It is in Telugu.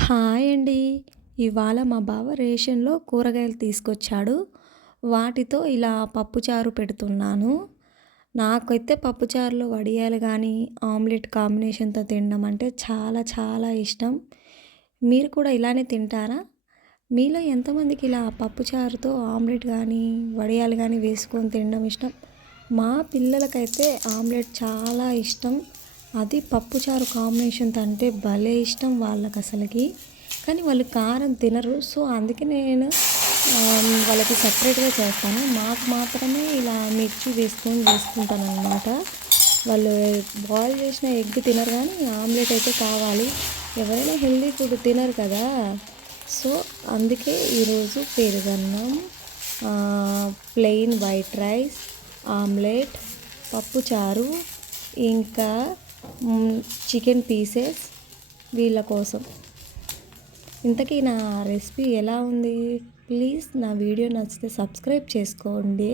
హాయ్ అండి. ఇవాళ మా బావ రేషన్లో కూరగాయలు తీసుకొచ్చాడు. వాటితో ఇలా పప్పుచారు పెడుతున్నాను. నాకైతే పప్పుచారులో వడియాలు కానీ ఆమ్లెట్ కాంబినేషన్తో తినడం అంటే చాలా చాలా ఇష్టం. మీరు కూడా ఇలానే తింటారా? మీలో ఎంతమందికి ఇలా పప్పుచారుతో ఆమ్లెట్ కానీ వడియాలు కానీ వేసుకొని తినడం ఇష్టం? మా పిల్లలకైతే ఆమ్లెట్ చాలా ఇష్టం. అది పప్పుచారు కాంబినేషన్ అంటే భలే ఇష్టం వాళ్ళకి అసలుకి కానీ వాళ్ళు కారం తినరు. సో అందుకే నేను వాళ్ళకి సపరేట్గా చేస్తాను. మాకు మాత్రమే ఇలా మిర్చి వేసుకొని వేసుకుంటాను అనమాట వాళ్ళు బాయిల్ చేసిన ఎగ్ తినరు కానీ ఆమ్లెట్ అయితే కావాలి. ఎవరైనా హెల్దీ ఫుడ్ తినరు కదా. సో అందుకే ఈరోజు పెరుగన్నం ప్లెయిన్ వైట్ రైస్ ఆమ్లెట్ పప్పుచారు ఇంకా చికెన్ పీసెస్ వీళ్ళ కోసం. ఇంతకీ నా రెసిపీ ఎలా ఉంది? ప్లీజ్ నా వీడియో నచ్చితే సబ్స్క్రైబ్ చేసుకోండి.